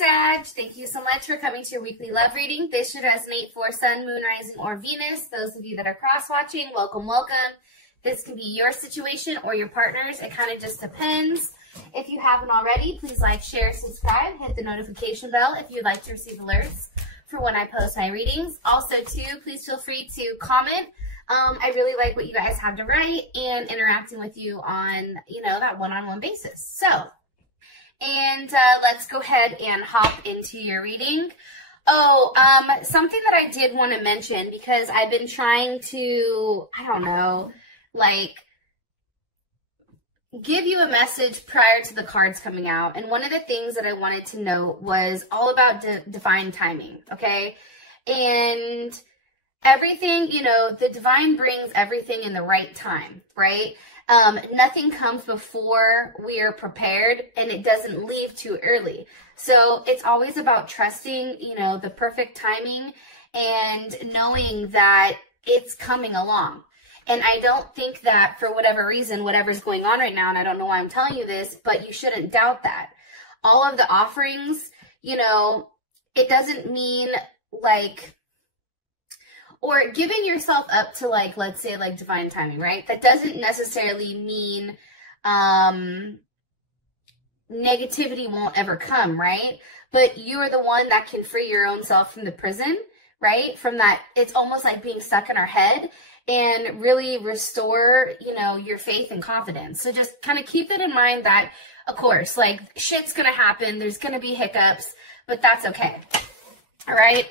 Sag, thank you so much for coming to your weekly love reading. This should resonate for Sun, Moon, Rising, or Venus. Those of you that are cross-watching, welcome, welcome. This can be your situation or your partner's. It kind of just depends. If you haven't already, please like, share, subscribe, hit the notification bell if you'd like to receive alerts for when I post my readings. Also, too, please feel free to comment. I really like what you guys have to write and interacting with you on, that one-on-one basis. So, and let's go ahead and hop into your reading. Oh, something that I did want to mention, because I've been trying to, give you a message prior to the cards coming out. And one of the things that I wanted to note was all about divine timing, okay? And everything, the divine brings everything in the right time, right? Nothing comes before we are prepared, and it doesn't leave too early. So it's always about trusting, the perfect timing and knowing that it's coming along. And I don't think that for whatever reason, whatever's going on right now, and I don't know why I'm telling you this, but you shouldn't doubt that. All of the offerings, it doesn't mean or giving yourself up to let's say divine timing, right? That doesn't necessarily mean negativity won't ever come, right? But you are the one that can free your own self from the prison, right? From that, it's almost like being stuck in our head, and really restore, your faith and confidence. So just kind of keep it in mind that, of course, shit's going to happen. There's going to be hiccups, but that's okay. All right.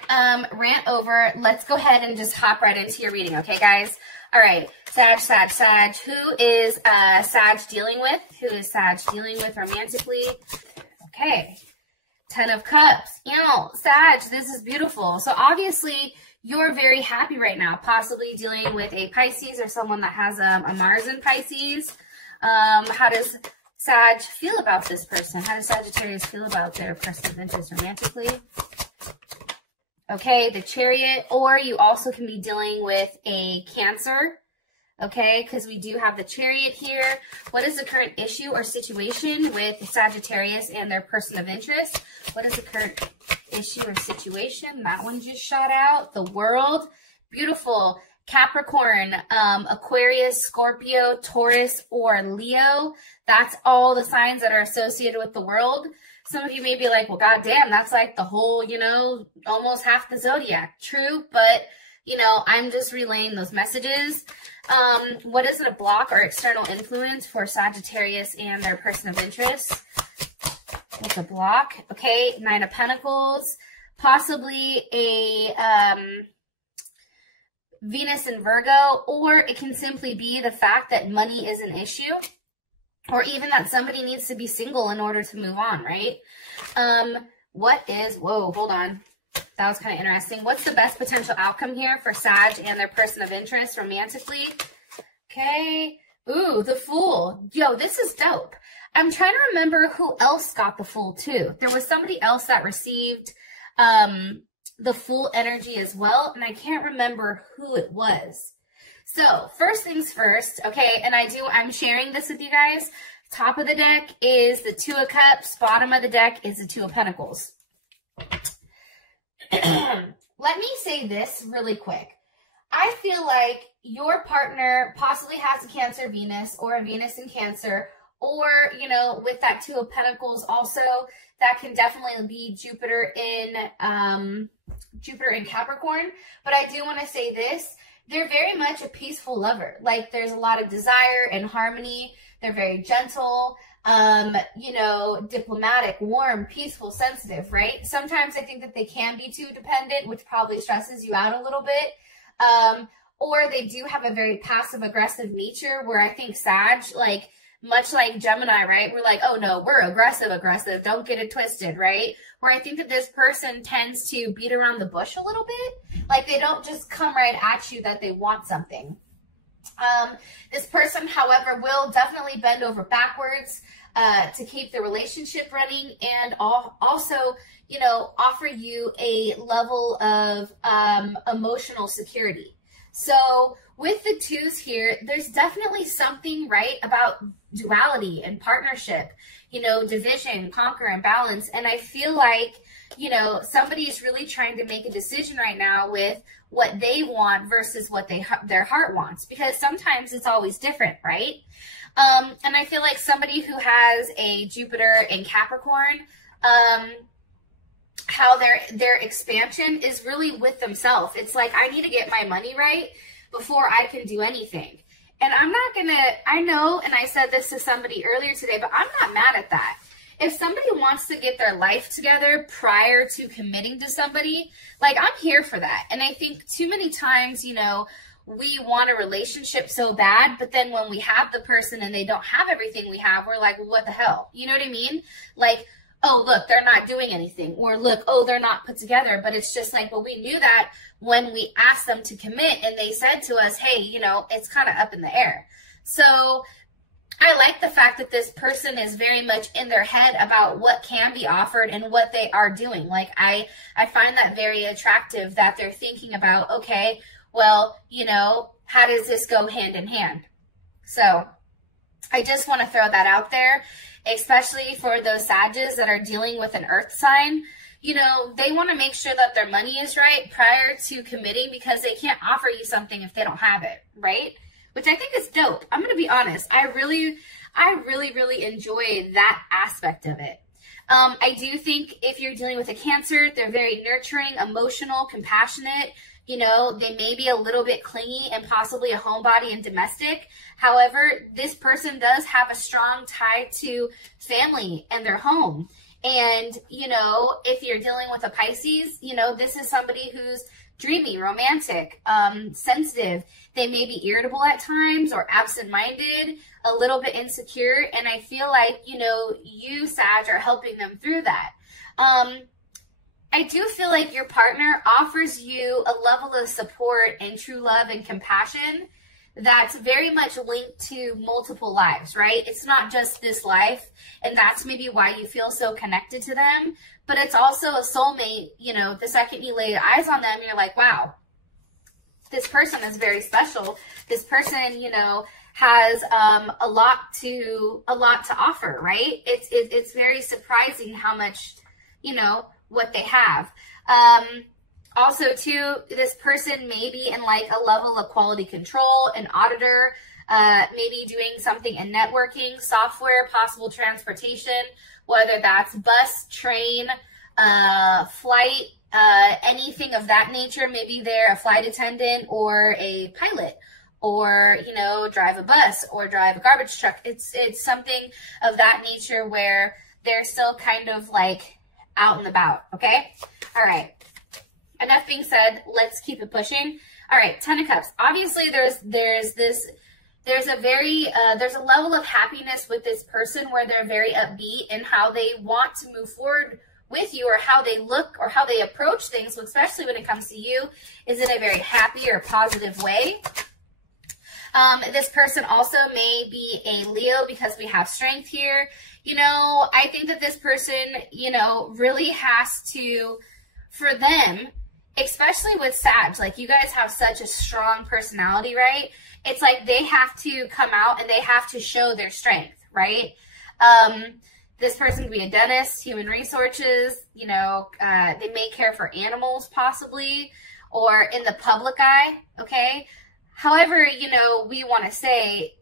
Rant over. Let's go ahead and just hop right into your reading. Okay, guys? All right. Sag. Who is Sag dealing with? Who is Sag dealing with romantically? Okay. 10 of Cups. Sag, this is beautiful. So obviously, you're very happy right now, possibly dealing with a Pisces or someone that has a Mars in Pisces. How does Sag feel about this person? How does Sagittarius feel about their person of interest romantically? Okay, the Chariot, or you also can be dealing with a Cancer, okay, because we do have the Chariot here. What is the current issue or situation with Sagittarius and their person of interest? What is the current issue or situation? That one just shot out. The World. Beautiful. Capricorn, Aquarius, Scorpio, Taurus, or Leo. That's all the signs that are associated with the World. Some of you may be like, well, goddamn, that's like the whole, almost half the zodiac. True, but, I'm just relaying those messages. What is a block or external influence for Sagittarius and their person of interest? What's a block? Okay, 9 of Pentacles, possibly a Venus in Virgo, or it can simply be the fact that money is an issue, or even that somebody needs to be single in order to move on, right? Whoa, hold on. That was kind of interesting. What's the best potential outcome here for Sag and their person of interest romantically? Okay. Ooh, the Fool. Yo, this is dope. I'm trying to remember who else got the Fool too. There was somebody else that received the Fool energy as well, and I can't remember who it was. So first things first, okay, and I'm sharing this with you guys. Top of the deck is the 2 of Cups. Bottom of the deck is the 2 of Pentacles. Let me say this really quick. I feel like your partner possibly has a Cancer Venus or a Venus in Cancer, or, with that 2 of Pentacles also, that can definitely be Jupiter in Capricorn. But I do want to say this. They're very much a peaceful lover. There's a lot of desire and harmony. They're very gentle, diplomatic, warm, peaceful, sensitive, right? Sometimes I think that they can be too dependent, which probably stresses you out a little bit. Or they do have a very passive-aggressive nature, where I think Sag, much like Gemini, right? We're like, oh no, we're aggressive. Don't get it twisted, right? Where I think that this person tends to beat around the bush a little bit. They don't just come right at you that they want something. This person, however, will definitely bend over backwards to keep the relationship running, and also, offer you a level of emotional security. So with the 2s here, there's definitely something right about duality and partnership, you know, division, conquer, and balance. And I feel like, you know, somebody is really trying to make a decision right now with what they want versus what their heart wants, because sometimes it's always different, right? And I feel like somebody who has a Jupiter in Capricorn, how their expansion is really with themselves. It's like, I need to get my money right before I can do anything. And I'm not gonna, I know, and I said this to somebody earlier today, but I'm not mad at that. If somebody wants to get their life together prior to committing to somebody, like, I'm here for that. And I think too many times, you know, we want a relationship so bad, but then when we have the person and they don't have everything we have, we're like, well, what the hell? You know what I mean? Like, oh, look, they're not doing anything. Or look, oh, they're not put together. But it's just like, well, we knew that when we asked them to commit and they said to us, hey, you know, it's kind of up in the air. So I like the fact that this person is very much in their head about what can be offered and what they are doing. Like, I find that very attractive that they're thinking about, okay, well, you know, how does this go hand in hand? So I just want to throw that out there, especially for those Sages that are dealing with an earth sign. You know, they want to make sure that their money is right prior to committing, because they can't offer you something if they don't have it, right? Which I think is dope. I'm going to be honest. I really enjoy that aspect of it. I do think if you're dealing with a Cancer, they're very nurturing, emotional, compassionate. You know, they may be a little bit clingy and possibly a homebody and domestic. However, this person does have a strong tie to family and their home. And, you know, if you're dealing with a Pisces, you know, this is somebody who's dreamy, romantic, sensitive. They may be irritable at times or absent-minded, a little bit insecure. And I feel like, you know, you, Sag, are helping them through that. I do feel like your partner offers you a level of support and true love and compassion that's very much linked to multiple lives, right? It's not just this life, and that's maybe why you feel so connected to them, but it's also a soulmate. You know, the second you lay eyes on them, you're like, wow, this person is very special. This person, you know, has a lot to offer, right? It's very surprising how much, you know, what they have. Also, too, this person may be in like a level of quality control, an auditor, maybe doing something in networking, software, possible transportation, whether that's bus, train, flight, anything of that nature. Maybe they're a flight attendant or a pilot, or, you know, drive a bus or drive a garbage truck. It's something of that nature where they're still kind of like out and about, okay? All right. Enough being said, let's keep it pushing. All right, Ten of Cups. Obviously, there's a level of happiness with this person where they're very upbeat in how they want to move forward with you, or how they look or how they approach things, especially when it comes to you, is in a very happy or positive way. This person also may be a Leo because we have strength here. You know, I think that this person, you know, really has to, for them, especially with Sag, like, you guys have such a strong personality, right? It's like they have to come out and they have to show their strength, right? This person could be a dentist, human resources, you know, they may care for animals possibly, or in the public eye, okay? However, you know, we want to say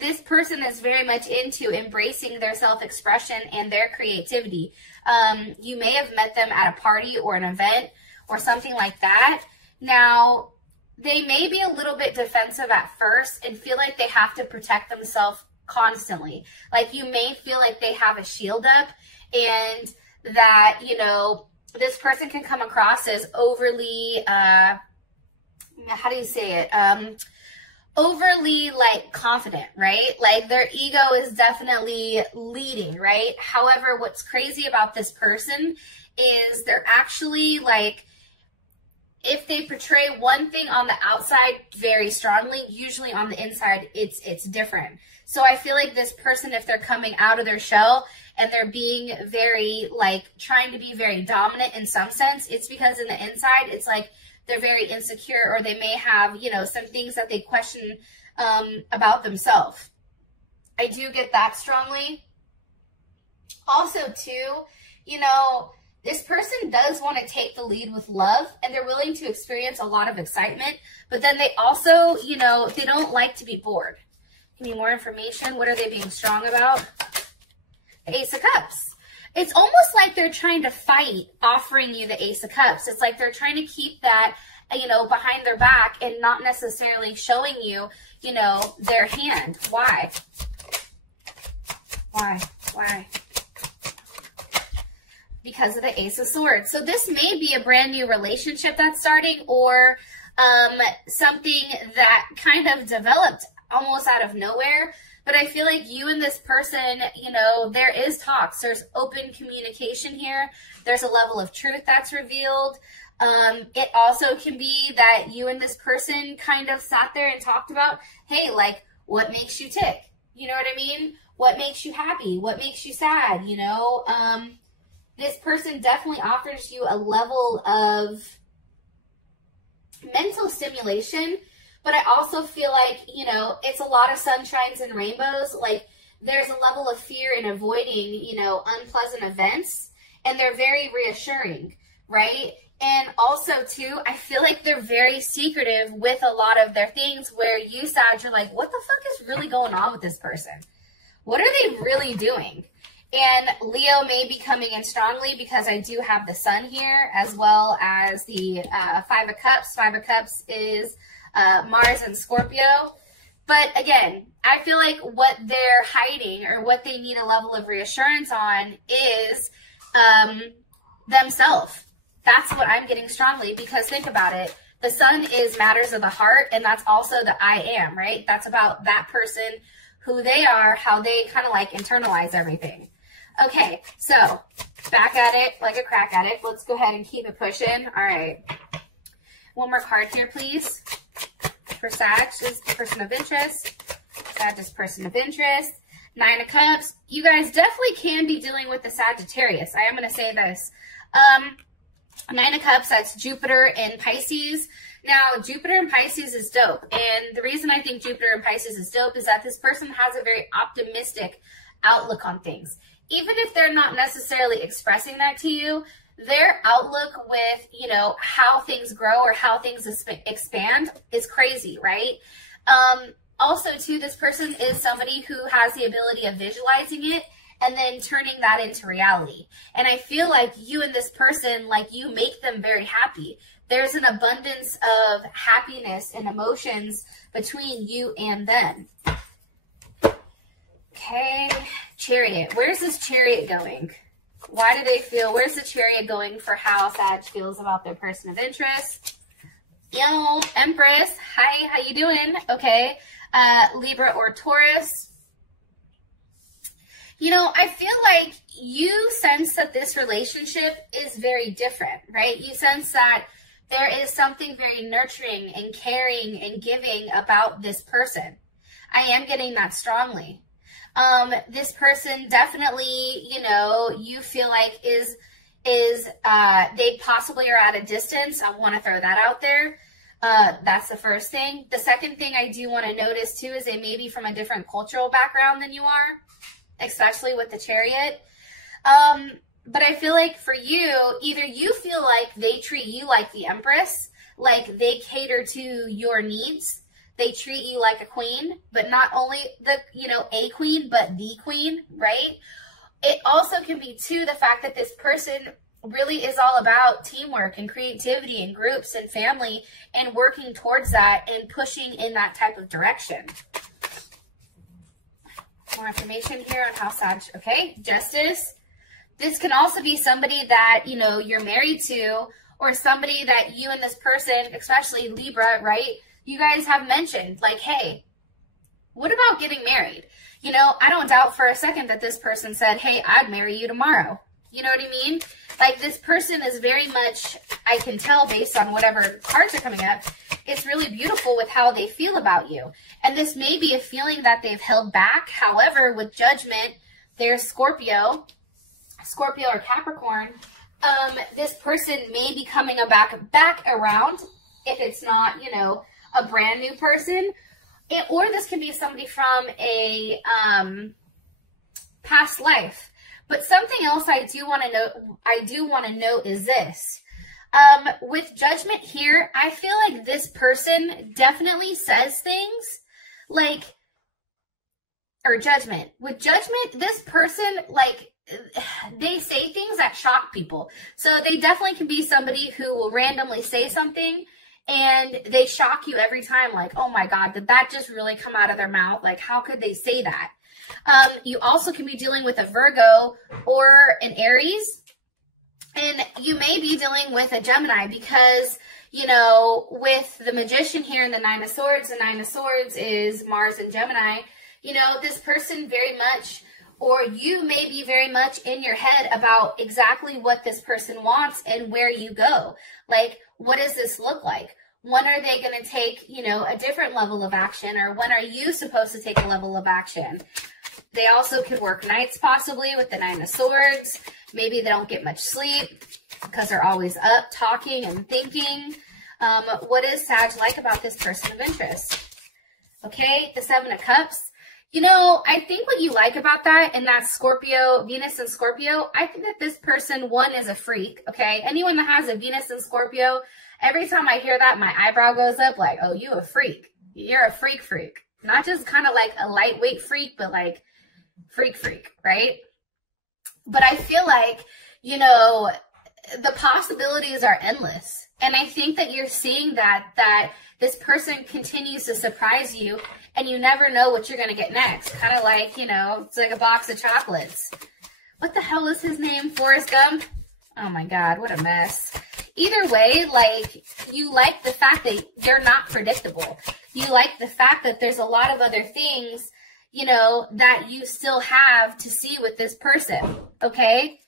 this person is very much into embracing their self-expression and their creativity. You may have met them at a party or an event or something like that. Now, they may be a little bit defensive at first and feel like they have to protect themselves constantly. Like, you may feel like they have a shield up, and that, you know, this person can come across as overly, how do you say it? Overly, like, confident, right? Like, their ego is definitely leading, right? However, what's crazy about this person is they're actually, like, if they portray one thing on the outside very strongly, usually on the inside, it's different. So I feel like this person, if they're coming out of their shell and they're being very, like, trying to be very dominant in some sense, it's because in the inside, it's like they're very insecure, or they may have, you know, some things that they question about themselves. I do get that strongly. Also, too, you know, this person does want to take the lead with love, and they're willing to experience a lot of excitement, but then they also, you know, they don't like to be bored. Give me more information. What are they being strong about? The Ace of Cups. It's almost like they're trying to fight offering you the Ace of Cups. It's like they're trying to keep that, you know, behind their back and not necessarily showing you, you know, their hand. Why? Why? Because of the Ace of Swords. So this may be a brand new relationship that's starting, or something that kind of developed almost out of nowhere. But I feel like you and this person, you know, there is talks. There's open communication here. There's a level of truth that's revealed. It also can be that you and this person kind of sat there and talked about, hey, like, what makes you tick? You know what I mean? What makes you happy? What makes you sad? You know, this person definitely offers you a level of mental stimulation, but I also feel like, you know, it's a lot of sunshines and rainbows. Like, there's a level of fear in avoiding, you know, unpleasant events, and they're very reassuring, right? And also, too, I feel like they're very secretive with a lot of their things, where you, Sag, you're like, what the fuck is really going on with this person? What are they really doing? And Leo may be coming in strongly because I do have the Sun here, as well as the Five of Cups. Five of Cups is Mars and Scorpio. But again, I feel like what they're hiding, or what they need a level of reassurance on, is themselves. That's what I'm getting strongly, because think about it. The Sun is matters of the heart, and that's also the I am, right? That's about that person, who they are, how they kind of like internalize everything. Okay, so back at it like a crack addict. Let's go ahead and keep it pushing. All right. One more card here, please. For Sag, is person of interest. Sag is person of interest. Nine of Cups. You guys definitely can be dealing with the Sagittarius. I am going to say this. Nine of Cups, that's Jupiter in Pisces. Now, Jupiter in Pisces is dope. And the reason I think Jupiter in Pisces is dope is that this person has a very optimistic outlook on things. Even if they're not necessarily expressing that to you, their outlook with, you know, how things grow or how things expand is crazy, right? Also, too, this person is somebody who has the ability of visualizing it and then turning that into reality. And I feel like you and this person, like, you make them very happy. There's an abundance of happiness and emotions between you and them. Okay, Chariot. Where's this Chariot going? Why do they feel, where's the Chariot going for how Sag feels about their person of interest? Yo, Empress. Hi, how you doing? Okay, Libra or Taurus. You know, I feel like you sense that this relationship is very different, right? You sense that there is something very nurturing and caring and giving about this person. I am getting that strongly. This person definitely, you know, you feel like they possibly are at a distance. I want to throw that out there. That's the first thing. The second thing I do want to notice too is they may be from a different cultural background than you are, especially with the Chariot. But I feel like for you, either you feel like they treat you like the Empress, like they cater to your needs. They treat you like a queen, but not only the, you know, a queen, but the queen, right? It also can be, too, the fact that this person really is all about teamwork and creativity and groups and family and working towards that and pushing in that type of direction. More information here on how Sag, okay? Justice. This can also be somebody that, you know, you're married to, or somebody that you and this person, especially Libra, right? You guys have mentioned, like, hey, what about getting married? You know, I don't doubt for a second that this person said, hey, I'd marry you tomorrow. You know what I mean? Like, this person is very much, I can tell based on whatever cards are coming up, it's really beautiful with how they feel about you. And this may be a feeling that they've held back. However, with Judgment, there's Scorpio or Capricorn. This person may be coming back around if it's not, you know, a brand new person. or this can be somebody from a past life. But something else I do want to note is this. With judgment here, I feel like this person definitely says things like, or judgment. With judgment, this person, like, they say things that shock people. So they definitely can be somebody who will randomly say something and they shock you every time, like, oh my God, did that just really come out of their mouth? Like, how could they say that? You also can be dealing with a Virgo or an Aries, and you may be dealing with a Gemini because, you know, with the Magician here and the Nine of Swords is Mars and Gemini. You know, this person very much, or you may be very much in your head about exactly what this person wants and where you go. Like, what does this look like? When are they going to take, you know, a different level of action, or when are you supposed to take a level of action? They also could work nights possibly with the Nine of Swords. Maybe they don't get much sleep because they're always up talking and thinking. What is Sag like about this person of interest? Okay, the Seven of Cups. You know, I think what you like about that, and that's Scorpio, Venus and Scorpio, I think that this person, one, is a freak, okay? Anyone that has a Venus and Scorpio, every time I hear that, my eyebrow goes up like, oh, you a freak. You're a freak. Not just kind of like a lightweight freak, but like freak, right? But I feel like, you know, the possibilities are endless. And I think that you're seeing that this person continues to surprise you, and you never know what you're going to get next. Kind of like, you know, it's like a box of chocolates. What the hell is his name? Forrest Gump? Oh my God, what a mess. Either way, like, you like the fact that they're not predictable. You like the fact that there's a lot of other things, you know, that you still have to see with this person, okay?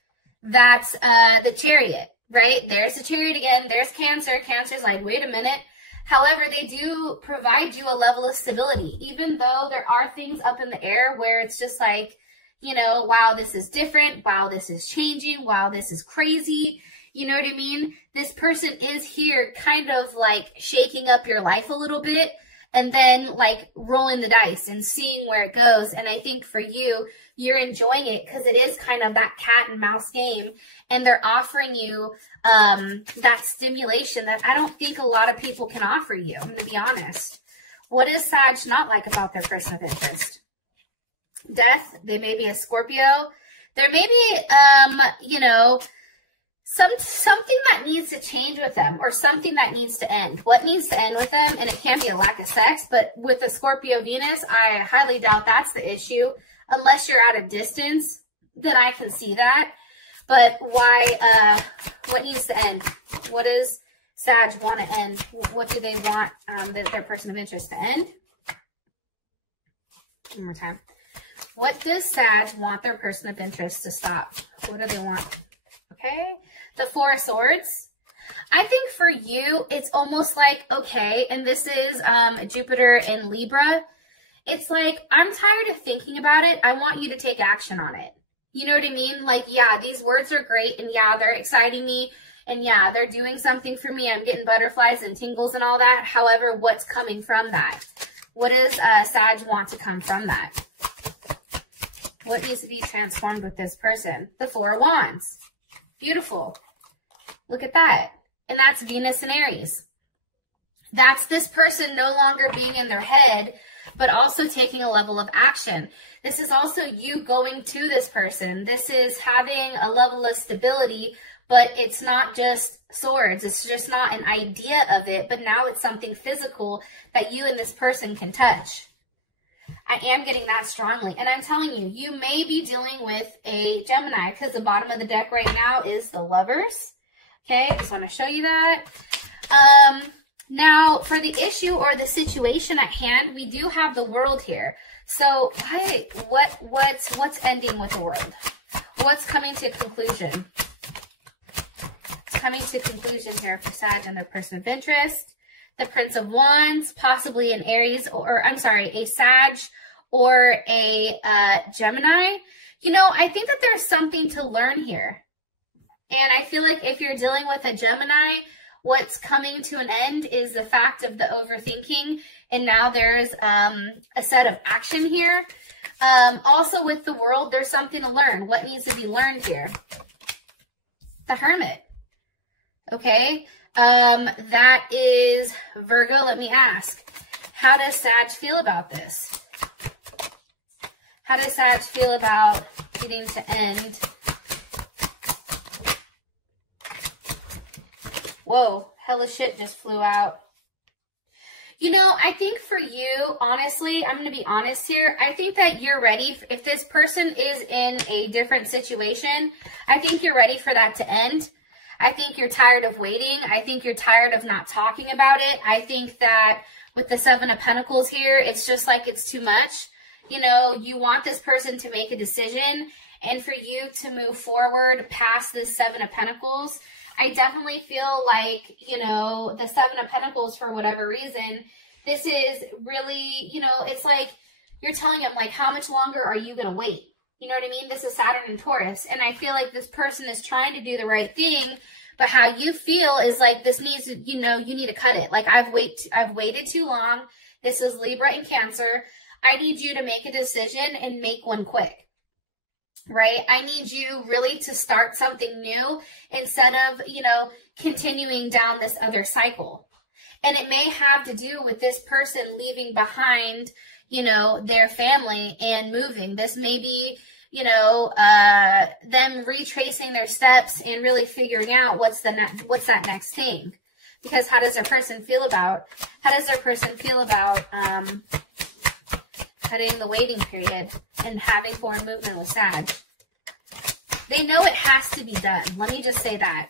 That's the Chariot, right? There's the Chariot again. There's Cancer. Cancer's like, wait a minute. However, they do provide you a level of stability, even though there are things up in the air where it's just like, you know, wow, this is different. Wow, this is changing. Wow, this is crazy. You know what I mean? This person is here kind of like shaking up your life a little bit, and then like rolling the dice and seeing where it goes. And I think for you, you're enjoying it because it is kind of that cat and mouse game, and they're offering you that stimulation that I don't think a lot of people can offer you, I'm going to be honest. What is Sag not like about their person of interest? Death. They may be a Scorpio. There may be, you know, something that needs to change with them, or something that needs to end. What needs to end with them? And it can't be a lack of sex, but with the Scorpio Venus, I highly doubt that's the issue. Unless you're at a distance, then I can see that. But why, what needs to end? What does Sag want to end? What do they want their person of interest to end? One more time. What does Sag want their person of interest to stop? What do they want? Okay. The Four of Swords. I think for you, it's almost like, okay, and this is Jupiter in Libra. It's like, I'm tired of thinking about it. I want you to take action on it. You know what I mean? Like, yeah, these words are great, and yeah, they're exciting me, and yeah, they're doing something for me. I'm getting butterflies and tingles and all that. However, what's coming from that? What does Sag want to come from that? What needs to be transformed with this person? The Four of Wands. Beautiful. Look at that. And that's Venus and Aries. That's this person no longer being in their head, but also taking a level of action. This is also you going to this person. This is having a level of stability, but it's not just swords. It's just not an idea of it, but now it's something physical that you and this person can touch. I am getting that strongly. And I'm telling you, you may be dealing with a Gemini, because the bottom of the deck right now is the Lovers. Okay, just want to show you that. Now, for the issue or the situation at hand, we do have the World here. So, what's ending with the World? What's coming to conclusion? It's coming to conclusion here for Sag and their person of interest. The Prince of Wands, possibly an Aries, or I'm sorry, a Sag or a Gemini. You know, I think that there's something to learn here. And I feel like if you're dealing with a Gemini What's coming to an end is the fact of the overthinking, and now there's a set of action here. Also with the world, there's something to learn. What needs to be learned here? The Hermit. Okay, that is Virgo. Let me ask, how does Sag feel about this? How does Sag feel about getting to end? Whoa, hella shit just flew out. You know, I think for you, honestly, I'm going to be honest here. I think that you're ready. If this person is in a different situation, I think you're ready for that to end. I think you're tired of waiting. I think you're tired of not talking about it. I think that with the Seven of Pentacles here, it's just like it's too much. You know, you want this person to make a decision, and for you to move forward past this Seven of Pentacles. I definitely feel like, you know, the Seven of Pentacles, for whatever reason, this is really, you know, it's like you're telling them, like, how much longer are you going to wait? You know what I mean? This is Saturn and Taurus. And I feel like this person is trying to do the right thing, but how you feel is like this needs to, you know, you need to cut it. Like, I've waited too long. This is Libra and Cancer. I need you to make a decision and make one quick. Right? I need you really to start something new instead of, you know, continuing down this other cycle. And it may have to do with this person leaving behind, you know, their family and moving. This may be, you know, them retracing their steps and really figuring out what's that next thing. Because how does their person feel about cutting the waiting period and having foreign movement with Sag? They know it has to be done. Let me just say that.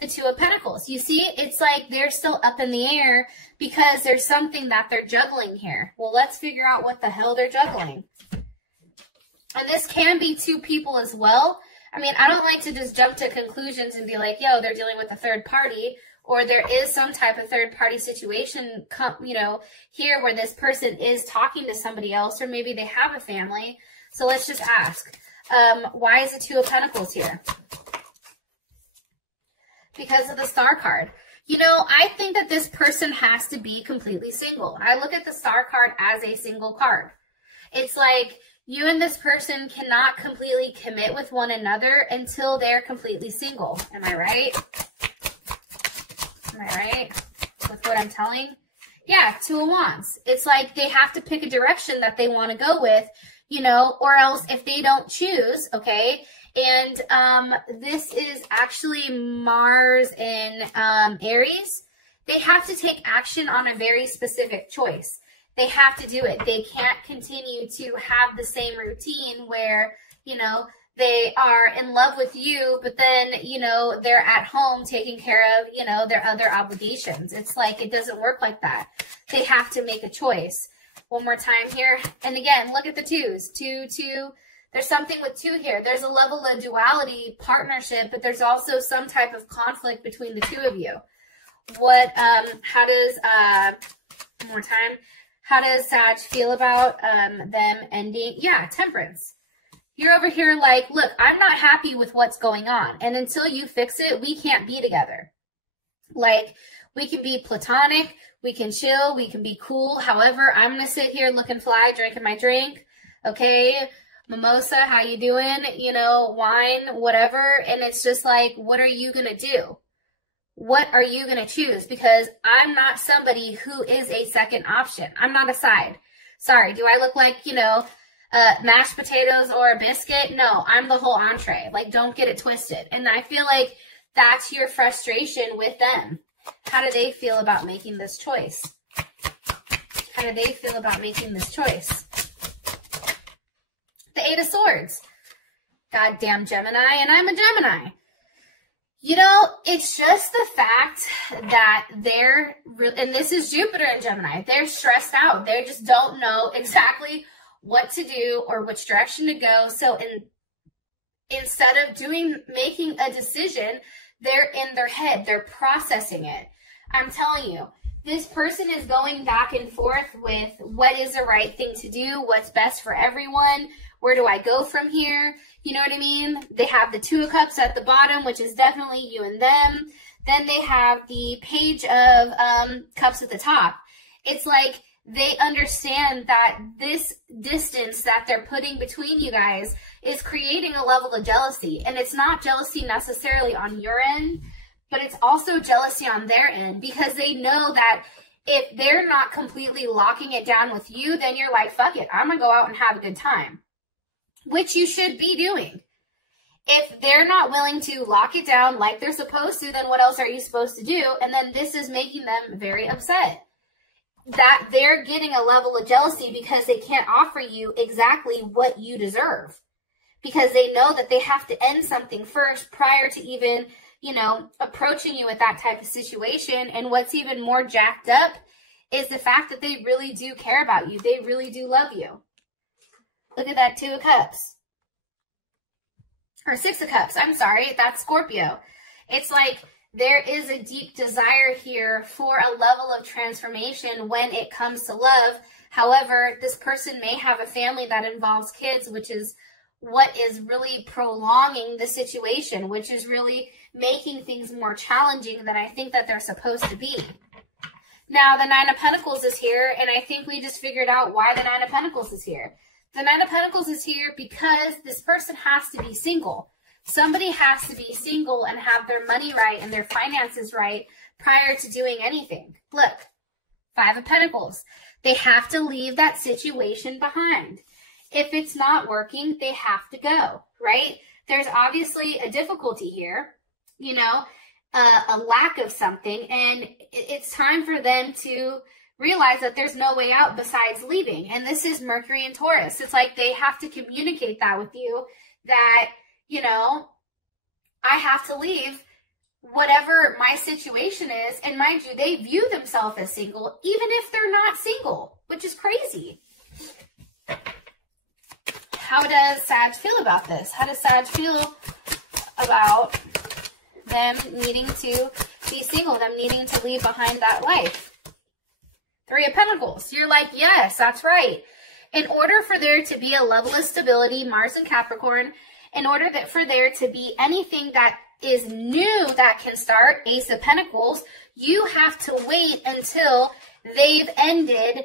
The Two of Pentacles. You see, it's like they're still up in the air because there's something that they're juggling here. Well, let's figure out what the hell they're juggling. And this can be two people as well. I mean, I don't like to just jump to conclusions and be like, yo, they're dealing with a third party, or there is some type of third party situation, you know, here where this person is talking to somebody else, or maybe they have a family. So let's just ask, why is the Two of Pentacles here? Because of the Star card. You know, I think that this person has to be completely single. I look at the Star card as a single card. It's like you and this person cannot completely commit with one another until they're completely single. Am I right? Am I right with what I'm telling? Yeah, Two of Wands. It's like they have to pick a direction that they want to go with, you know, or else if they don't choose, okay? And this is actually Mars in Aries. They have to take action on a very specific choice. They have to do it. They can't continue to have the same routine where, you know, they are in love with you, but then, you know, they're at home taking care of, you know, their other obligations. It's like, it doesn't work like that. They have to make a choice. One more time here. And again, look at the twos. Two. There's something with two here. There's a level of duality, partnership, but there's also some type of conflict between the two of you. How does, one more time, how does Sag feel about them ending? Yeah, Temperance. You're over here like, look, I'm not happy with what's going on. And until you fix it, we can't be together. Like, we can be platonic, we can chill, we can be cool. However, I'm going to sit here looking fly, drinking my drink. Okay, mimosa, how you doing? You know, wine, whatever. And it's just like, what are you going to do? What are you going to choose? Because I'm not somebody who is a second option. I'm not a side. Sorry, do I look like, you know, mashed potatoes or a biscuit? No, I'm the whole entree. Like, don't get it twisted. And I feel like that's your frustration with them. How do they feel about making this choice? How do they feel about making this choice? The Eight of Swords. Goddamn Gemini, and I'm a Gemini. You know, it's just the fact that they're, and this is Jupiter in Gemini, they're stressed out. They just don't know exactly what to do or which direction to go. So instead of making a decision, they're in their head. They're processing it. I'm telling you, this person is going back and forth with what is the right thing to do, what's best for everyone, where do I go from here? You know what I mean? They have the Two of Cups at the bottom, which is definitely you and them. Then they have the Page of Cups at the top. It's like they understand that this distance that they're putting between you guys is creating a level of jealousy. And it's not jealousy necessarily on your end, but it's also jealousy on their end, because they know that if they're not completely locking it down with you, then you're like, fuck it, I'm going to go out and have a good time, which you should be doing. If they're not willing to lock it down like they're supposed to, then what else are you supposed to do? And then this is making them very upset that they're getting a level of jealousy because they can't offer you exactly what you deserve, because they know that they have to end something first prior to even, you know, approaching you with that type of situation. And what's even more jacked up is the fact that they really do care about you. They really do love you. Look at that 2 of Cups. Or 6 of Cups. I'm sorry. That's Scorpio. It's like there is a deep desire here for a level of transformation when it comes to love. However, this person may have a family that involves kids, which is what is really prolonging the situation, which is really making things more challenging than I think that they're supposed to be. Now, the 9 of Pentacles is here, and I think we just figured out why the 9 of Pentacles is here. The 9 of Pentacles is here because this person has to be single. Somebody has to be single and have their money right and their finances right prior to doing anything. Look, 5 of Pentacles. They have to leave that situation behind. If it's not working, they have to go, right? There's obviously a difficulty here, you know, a lack of something, and it's time for them to realize that there's no way out besides leaving. And this is Mercury and Taurus. It's like they have to communicate that with you, that, you know, I have to leave whatever my situation is. And mind you, they view themselves as single, even if they're not single, which is crazy. How does Sag feel about this? How does Sag feel about them needing to be single, them needing to leave behind that life? 3 of Pentacles. You're like, yes, that's right. In order for there to be a level of stability, Mars and Capricorn, in order for there to be anything that is new that can start, Ace of Pentacles, you have to wait until they've ended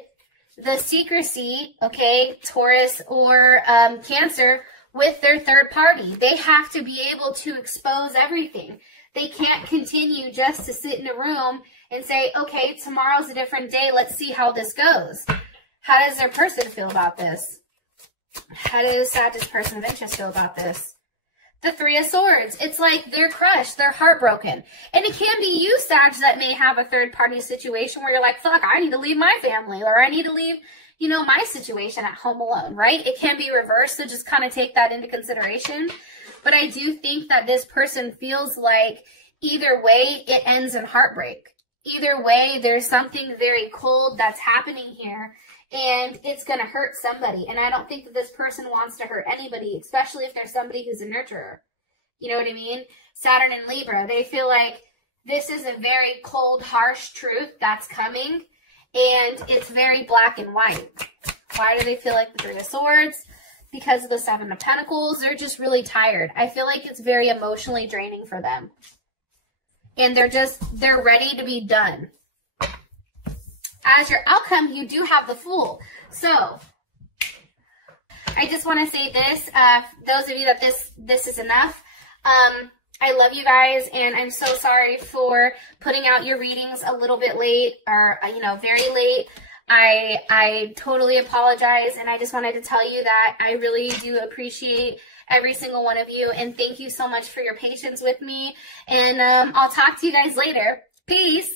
the secrecy, okay, Taurus or Cancer, with their third party. They have to be able to expose everything. They can't continue just to sit in a room and say, okay, tomorrow's a different day. Let's see how this goes. How does their person feel about this? How does Sag's person of interest feel about this? The 3 of Swords. It's like they're crushed. They're heartbroken. And it can be you, Sag, that may have a third-party situation where you're like, fuck, I need to leave my family, or I need to leave, you know, my situation at home alone, right? It can be reversed, so just kind of take that into consideration. But I do think that this person feels like either way, it ends in heartbreak. Either way, there's something very cold that's happening here, and it's going to hurt somebody. And I don't think that this person wants to hurt anybody, especially if there's somebody who's a nurturer. You know what I mean? Saturn and Libra, they feel like this is a very cold, harsh truth that's coming, and it's very black and white. Why do they feel like the 3 of Swords? Because of the 7 of Pentacles. They're just really tired. I feel like it's very emotionally draining for them. And they're ready to be done. As your outcome, you do have the Fool. So, I just want to say this, those of you that this is enough, I love you guys, and I'm so sorry for putting out your readings a little bit late, or, you know, very late. I totally apologize, and I just wanted to tell you that I really do appreciate every single one of you, and thank you so much for your patience with me, and I'll talk to you guys later. Peace!